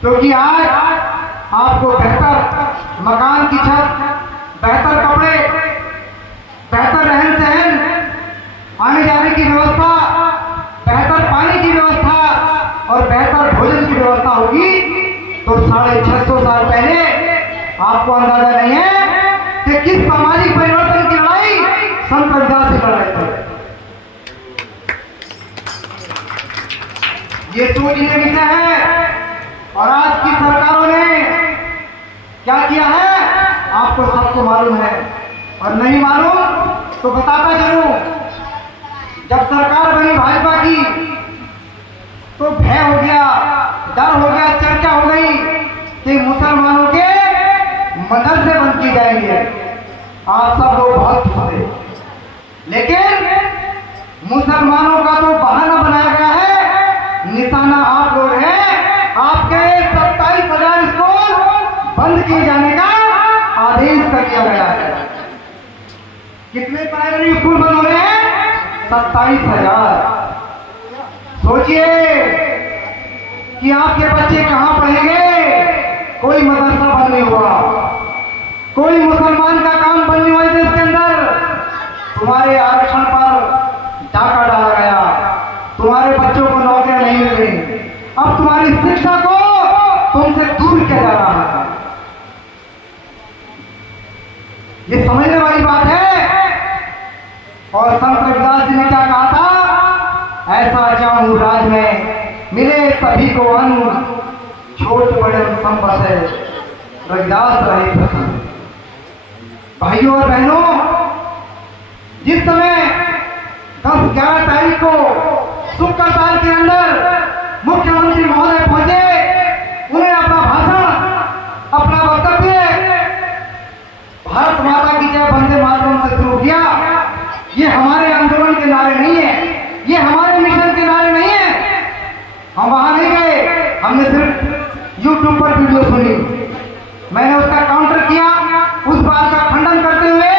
क्योंकि आज आपको बेहतर मकान की छत, बेहतर कपड़े, बेहतर रहन सहन, आने जाने की व्यवस्था, बेहतर पानी की व्यवस्था और बेहतर भोजन की व्यवस्था होगी। तो 650 साल पहले आपको अंदाजा नहीं है कि किस सामाजिक परिवर्तन की लड़ाई संत रविदास जी लड़ रहे थे। ये सोचने विषय है। और आज की सरकारों ने क्या किया है आपको सबको मालूम है, और नहीं मालूम तो बताता चलूं। जब सरकार बनी भाजपा की तो भय हो गया, डर हो गया, चर्चा हो गई कि मुसलमानों के मदरसे बंद किए जाएंगे। आप सब लोग बहुत खुश थे, लेकिन मुसलमानों का तो बहाना बनाया गया है, निशाना आप लोग हैं। आपके 27,000 स्कूल बंद किए जाने का आदेश कर दिया गया है। कितने प्राइमरी स्कूल बंद हो रहे हैं? 27,000। सोचिए कि आपके बच्चे कहां पढ़ेंगे। कोई मदरसा बंद नहीं हुआ, कोई मुसलमान का काम बंद नहीं हुआ देश के अंदर। तुम्हारे आरक्षण पर डाका डाला गया, तुम्हारे बच्चों को नौकरियां नहीं मिल रही, अब तुम्हारी शिक्षा को तुमसे दूर किया जा रहा है। ये समझने वाली बात है। और संत रविदास जी ने क्या कहा था? ऐसा चाहूं राज में मिले सभी को अन्न, छोट बड़े सम बसे, रविदास रहे प्रसन्न। भाइयों और बहनों, जिस समय 10-11 तारीख को शुक्रताल के अंदर मुख्यमंत्री महोदय पहुंचे, उन्हें अपना भाषण, अपना वक्तव्य भारत माता की जय वंदे मातरम से शुरू किया। ये हमारे आंदोलन के नारे नहीं है, ये हमारे मिशन के नारे नहीं है। हम वहां नहीं गए, हमने सिर्फ YouTube पर वीडियो सुनी। मैंने उसका काउंटर किया, उस बात का खंडन करते हुए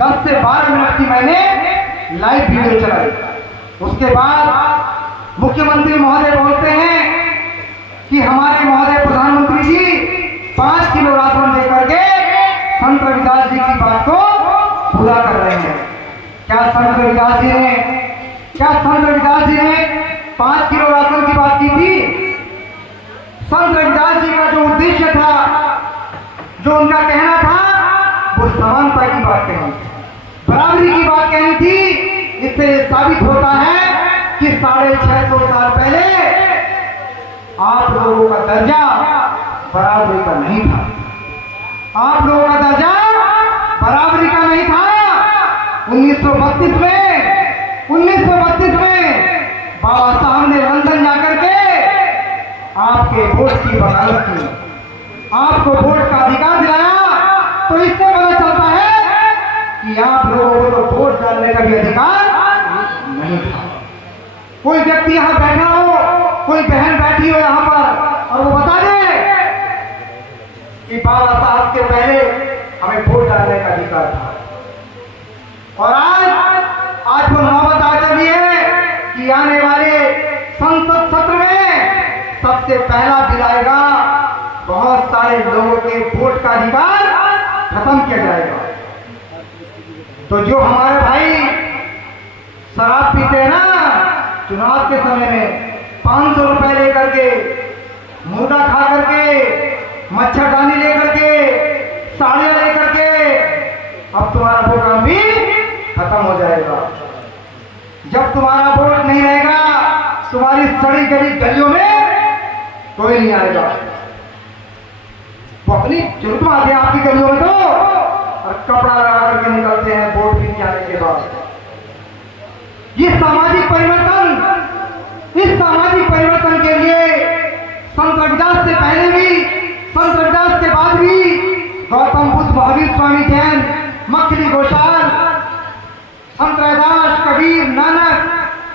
10 से 12 मिनट की मैंने लाइव वीडियो चलाई। उसके बाद मुख्यमंत्री महोदय बोलते हैं कि हमारे महोदय प्रधानमंत्री जी 5 किलो राशन देकर के संत रविदास जी की बात को पूरा कर रहे हैं। क्या संत रविदास जी ने 5 किलो राशन की बात की थी? संत रविदास जी का जो उद्देश्य था, जो उनका कहना था, वो समानता की बात कहनी थी, बराबरी की बात कहनी थी। इससे साबित होता है कि 650 साल पहले आप लोगों का दर्जा बराबरी का नहीं था। आप लोगों का दर्जा बराबरी का नहीं था। 1932 में बाबा साहब ने लंदन जाकर के आपके वोट की वकालत की, आपको वोट का अधिकार दिलाया। तो इससे पता चलता है कि आप लोगों को तो वोट डालने का भी अधिकार नहीं था। कोई व्यक्ति यहां बैठा हो, कोई बहन बैठी हो यहां पर, और वो बता दे कि बाबा साहब के पहले हमें वोट डालने का अधिकार था। और आज वो नौबत आ चली है कि आने वाले संसद सत्र में सबसे पहला बिल आएगा, बहुत सारे लोगों के वोट का अधिकार खत्म किया जाएगा। तो जो हमारे भाई शराब पीते हैं ना, चुनाव के समय में 500 रुपए लेकर के, मुर्गा खा करके, मच्छरदानी लेकर के, साड़ियां लेकर के, अब तुम्हारा प्रोग्राम भी खत्म हो जाएगा। जब तुम्हारा वोट नहीं रहेगा, तुम्हारी सड़ी गली गलियों में कोई नहीं आएगा। वो अपनी जरूरत आते हैं आपकी गलियों में, तो और कपड़ा लगा करके निकलते हैं वोट भी नहीं आने के बाद। ये सामाजिक परिवर्तन के लिए संत रविदास से पहले भी, संत रविदास के बाद भी गौतम बुद्ध, महावीर स्वामी जैन, मखली गोसाल, संत रविदास, कबीर, नानक,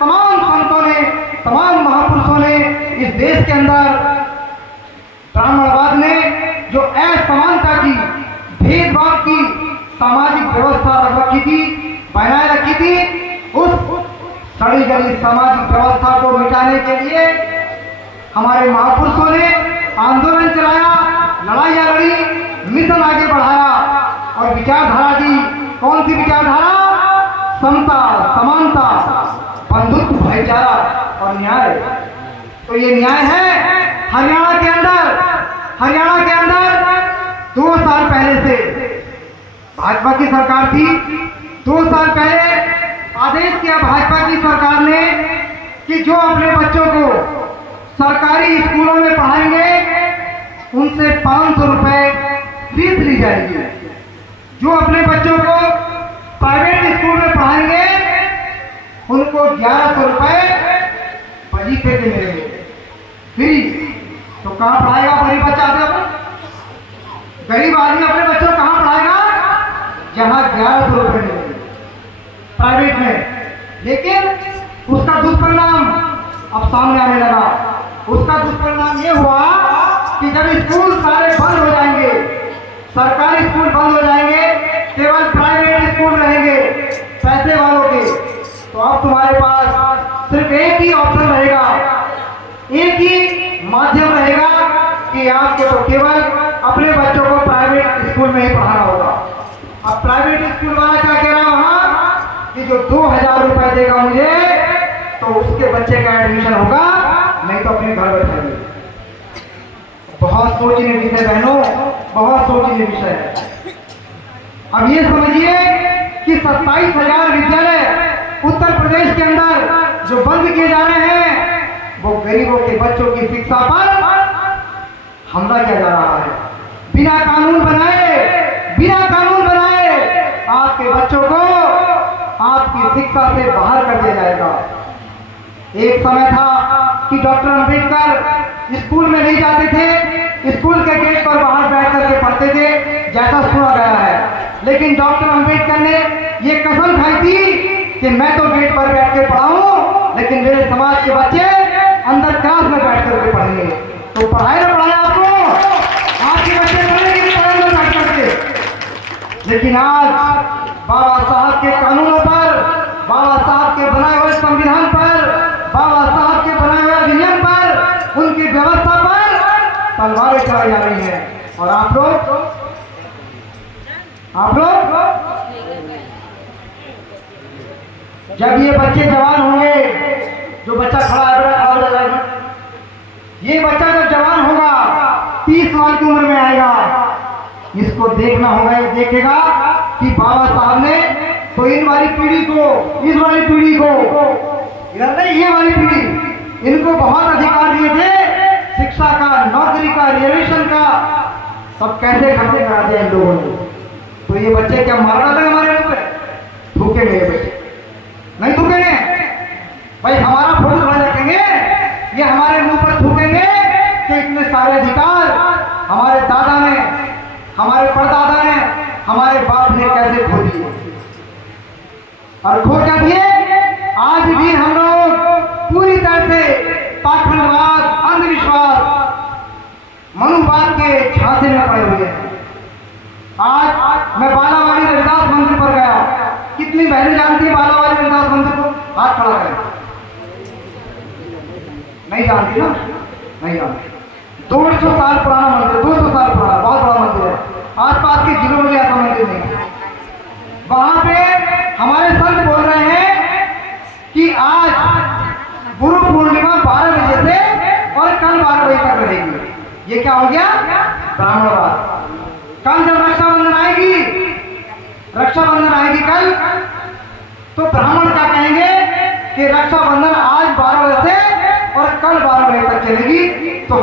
तमाम संतों ने, तमाम महापुरुषों ने इस देश के अंदर ब्राह्मणवाद ने जो असमानता की, भेदभाव की सामाजिक व्यवस्था रखी थी, बनाए रखी थी, उस सड़ी गली सामाजिक व्यवस्था को मिटाने के लिए हमारे महापुरुषों ने, आंदोलन चलाया, लड़ाइयाँ लड़ी, मिशन आगे बढ़ाया और विचारधारा दी। कौन सी विचारधारा? समता, समानता, बंधुत्व, भाईचारा और न्याय। तो ये न्याय है हरियाणा के अंदर 2 साल पहले से भाजपा की सरकार थी। 2 साल पहले आदेश किया भाजपा की सरकार ने कि जो अपने बच्चों को सरकारी स्कूलों में पढ़ाएंगे उनसे 500 रुपए फीस ली जाएगी। जो अपने बच्चों को प्राइवेट स्कूल में पढ़ाएंगे उनको 1100 रुपए वजीफे के मिलेंगे फ्री। तो कहाँ पढ़ाएगा गरीब बच्चा? गरीब आदमी अपने बच्चों को कहाँ पढ़ाएगा? जहाँ 1100 रुपए मिलेंगे प्राइवेट में। लेकिन उसका दुष्परिणाम अब सामने आने लगा। उसका दुष्परिणाम ये हुआ कि जब स्कूल सारे बंद हो जाएंगे, सरकारी स्कूल बंद हो जाएंगे, केवल प्राइवेट स्कूल रहेंगे पैसे वालों के, तो अब तुम्हारे पास सिर्फ एक ही ऑप्शन रहेगा, एक ही माध्यम रहेगा कि आपको तो केवल अपने बच्चों को प्राइवेट स्कूल में ही पढ़ाना होगा। अब प्राइवेट स्कूल वाला क्या कह रहा है वहां कि जो 2000 रुपए देगा मुझे तो उसके बच्चे का एडमिशन होगा, नहीं तो अपने घर बैठेंगे। बहुत सोचनीय विषय बहनों, बहुत सोचनीय विषय है। अब ये समझिए कि 27,000 विद्यालय उत्तर प्रदेश के अंदर जो बंद किए जा रहे हैं वो गरीबों के बच्चों की शिक्षा पर हमला किया जा रहा है। बिना कानून बनाए आपके बच्चों को आपकी शिक्षा से बाहर कर दिया जाएगा। एक समय था कि डॉक्टर अंबेडकर स्कूल में नहीं जाते थे, स्कूल के गेट पर बाहर बैठ करके पढ़ते थे, जैसा सुना गया है। लेकिन डॉक्टर अंबेडकर ने ये कसम खाई थी कि मैं तो गेट पर बैठ के पढ़ाऊं, लेकिन मेरे समाज के बच्चे अंदर क्लास में बैठ करके पढ़ेंगे। तो पढ़ाए ना पढ़ाए आपको, आपके बच्चे पढ़ेंगे नहीं पढ़े अंदर बैठ करके। लेकिन आज बाबा साहब के कानूनों पर, बाबा साहब के बनाए हुए संविधान पर, बाबा साहब के बनाए हुए अधिनियम पर, उनकी व्यवस्था पर तलवारें चलाई जा रही हैं। और आप लोग जब ये बच्चे जवान होंगे, जो बच्चा खड़ा है बेटा खड़ा हो जाएगा, ये बच्चा जब जवान होगा 30 साल की उम्र में आएगा, इसको देखना होगा, ये देखेगा कि बाबा साहब ने तो इन वाली पीढ़ी को, इस वाली पीढ़ी को, इधर नहीं ये वाली पीढ़ी, इनको बहुत अधिकार दिए थे, शिक्षा का, नौकरी का, रिजर्वेशन का, सब कैसे खर्चे करा दिया इन लोगों ने। तो ये बच्चे क्या मारना था हमारे मुंह पे? थूकेंगे ये बच्चे? नहीं थूकेंगे भाई, हमारा फोटो खड़ा रखेंगे, ये हमारे मुंह पर थूकेंगे कि इतने सारे अधिकार हमारे दादा ने, हमारे परदादा ने, हमारे बाप ने कैसे खो दिए। और खो क्या दिए? आज भी हम लोग पूरी तरह से पाखंडवाद, अंधविश्वास, मनुवाद के झांसे में पड़े हुए हैं। आज मैं बालावाड़ी रविदास मंदिर पर गया, कितनी बहनें जानती है बालावाड़ी रविदास मंदिर को? हाथ खड़ा करें। नहीं जानती ना? नहीं जानती। 200 साल पुराना मंदिर, 200 साल पुराना, बहुत बड़ा मंदिर है। आसपास के जिलों में ऐसा मंदिर नहीं। वहां पे हमारे संत बोल रहे हैं कि आज गुरु पूर्णिमा 12 बजे से और कल 12 बजे तक रहेगी। ये क्या हो गया? ब्राह्मणवाद। कल जब रक्षाबंधन आएगी कल, तो ब्राह्मण क्या कहेंगे कि रक्षाबंधन आज 12 बजे से और कल 12 बजे तक चलेगी। तो